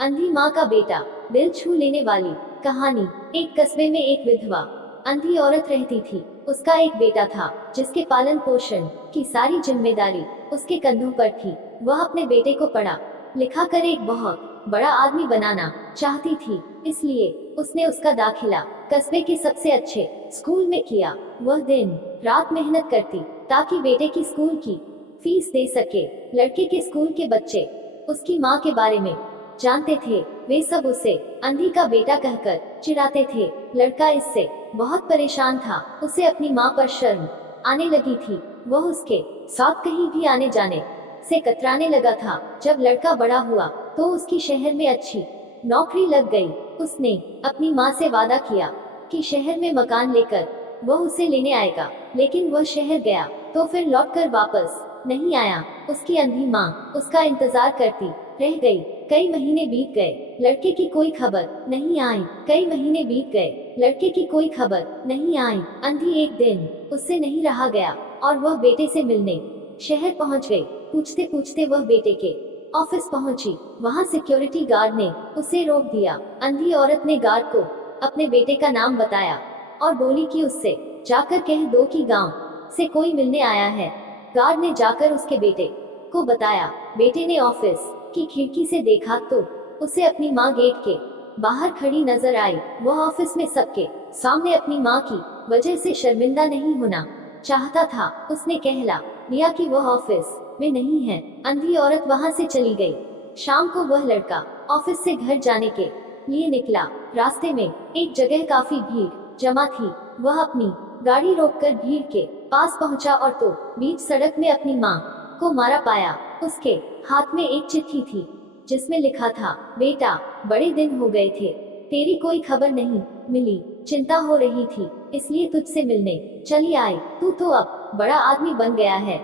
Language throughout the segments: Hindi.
अंधी माँ का बेटा, दिल छू लेने वाली कहानी। एक कस्बे में एक विधवा अंधी औरत रहती थी। उसका एक बेटा था जिसके पालन पोषण की सारी जिम्मेदारी उसके कंधों पर थी। वह अपने बेटे को पढ़ा लिखा कर एक बहुत बड़ा आदमी बनाना चाहती थी, इसलिए उसने उसका दाखिला कस्बे के सबसे अच्छे स्कूल में किया। वह दिन रात मेहनत करती ताकि बेटे की स्कूल की फीस दे सके। लड़के के स्कूल के बच्चे उसकी माँ के बारे में जानते थे। वे सब उसे अंधी का बेटा कहकर चिढ़ाते थे। लड़का इससे बहुत परेशान था। उसे अपनी माँ पर शर्म आने लगी थी। वह उसके साथ कहीं भी आने जाने से कतराने लगा था। जब लड़का बड़ा हुआ तो उसकी शहर में अच्छी नौकरी लग गई। उसने अपनी माँ से वादा किया कि शहर में मकान लेकर वह उसे लेने आएगा, लेकिन वह शहर गया तो फिर लौटकर वापस नहीं आया। उसकी अंधी माँ उसका इंतजार करती रह गई। कई महीने बीत गए, लड़के की कोई खबर नहीं आई। कई महीने बीत गए, लड़के की कोई खबर नहीं आई। अंधी एक दिन उससे नहीं रहा गया और वह बेटे से मिलने शहर पहुंच गई। पूछते पूछते वह बेटे के ऑफिस पहुंची। वहां सिक्योरिटी गार्ड ने उसे रोक दिया। अंधी औरत ने गार्ड को अपने बेटे का नाम बताया और बोली कि उससे जाकर कह दो कि गांव से कोई मिलने आया है। गार्ड ने जाकर उसके बेटे को बताया। बेटे ने ऑफिस की खिड़की से देखा तो उसे अपनी माँ गेट के बाहर खड़ी नजर आई। वह ऑफिस में सबके सामने अपनी माँ की वजह से शर्मिंदा नहीं होना चाहता था। उसने कहला दिया कि वह ऑफिस में नहीं है। अंधी औरत वहां से चली गई। शाम को वह लड़का ऑफिस से घर जाने के लिए निकला। रास्ते में एक जगह काफी भीड़ जमा थी। वह अपनी गाड़ी रोककर भीड़ के पास पहुंचा और तो बीच सड़क में अपनी माँ को मारा पाया। उसके हाथ में एक चिट्ठी थी जिसमें लिखा था, बेटा बड़े दिन हो गए थे, तेरी कोई खबर नहीं मिली। चिंता हो रही थी इसलिए तुझसे मिलने चली आई। तू तो अब बड़ा आदमी बन गया है।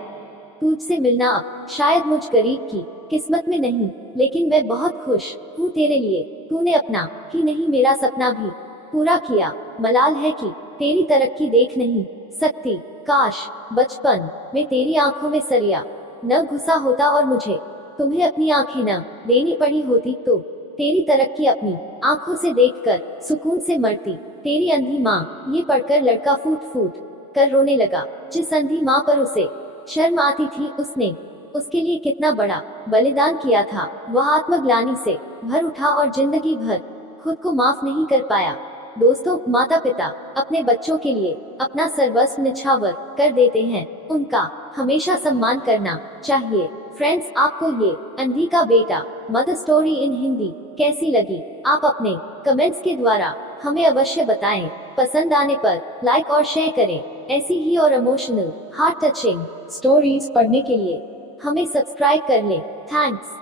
तुझसे मिलना अब शायद मुझ गरीब की किस्मत में नहीं, लेकिन मैं बहुत खुश हूँ तेरे लिए। तूने अपना ही नहीं मेरा सपना भी पूरा किया। मलाल है कि तेरी तरक्की देख नहीं सकती। काश बचपन में तेरी आंखों में सरिया न घुसा होता और मुझे तुम्हें अपनी आंखें न देनी पड़ी होती तो तेरी तरक्की अपनी आंखों से देखकर सुकून से मरती। तेरी अंधी माँ। ये पढ़कर लड़का फूट फूट कर रोने लगा। जिस अंधी माँ पर उसे शर्म आती थी उसने उसके लिए कितना बड़ा बलिदान किया था। वह आत्मग्लानि से भर उठा और जिंदगी भर खुद को माफ नहीं कर पाया। दोस्तों, माता पिता अपने बच्चों के लिए अपना सर्वस्व निछावर कर देते हैं। उनका हमेशा सम्मान करना चाहिए। फ्रेंड्स, आपको ये अंधी का बेटा मदर स्टोरी इन हिंदी कैसी लगी? आप अपने कमेंट्स के द्वारा हमें अवश्य बताएं। पसंद आने पर लाइक और शेयर करें। ऐसी ही और इमोशनल हार्ट टचिंग स्टोरीज पढ़ने के लिए हमें सब्सक्राइब कर लें। थैंक्स।